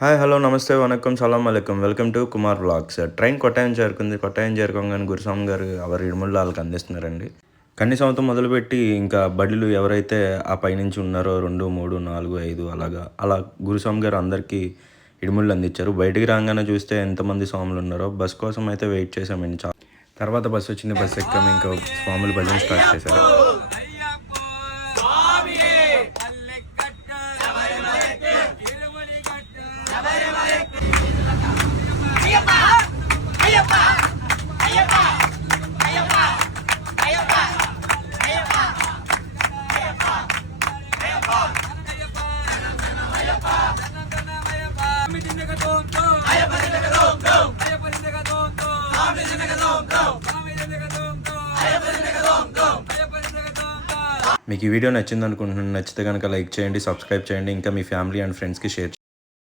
Hi hello నమస్తే వనక్కం సలాం అలైకుం welcome to Kumar vlogs. Train Kottayam చేరుకుంది. కొట్టాయం చేరుకోగానే గురుస్వామి గారు ఎవరి ఇడుముళ్ళు వాళ్ళకి అందిస్తున్నారండి. కన్నిసంతో మొదలుపెట్టి ఇంకా బడులు ఎవరైతే ఆ పైనుంచి ఉన్నారో 2, 3, 4, 5 అలా గురుస్వామి గారు అందరికీ ఇడుముళ్ళు అందించారు. బయటికి రాగానే చూస్తే ఎంతమంది స్వాములు ఉన్నారో బస్ కోసం అయితే వెయిట్ చేసామండి. తర్వాత బస్సు వచ్చింది. బస్సు ఎక్కాము. ఇంకా స్వాములు భజన స్టార్ట్ చేశారు. మీకు ఈ వీడియో నచ్చింది అనుకుంటున్నాను. నచ్చితే కనుక లైక్ చేయండి, సబ్స్క్రైబ్ చేయండి, ఇంకా మీ ఫ్యామిలీ అండ్ ఫ్రెండ్స్కి షేర్ చేయండి.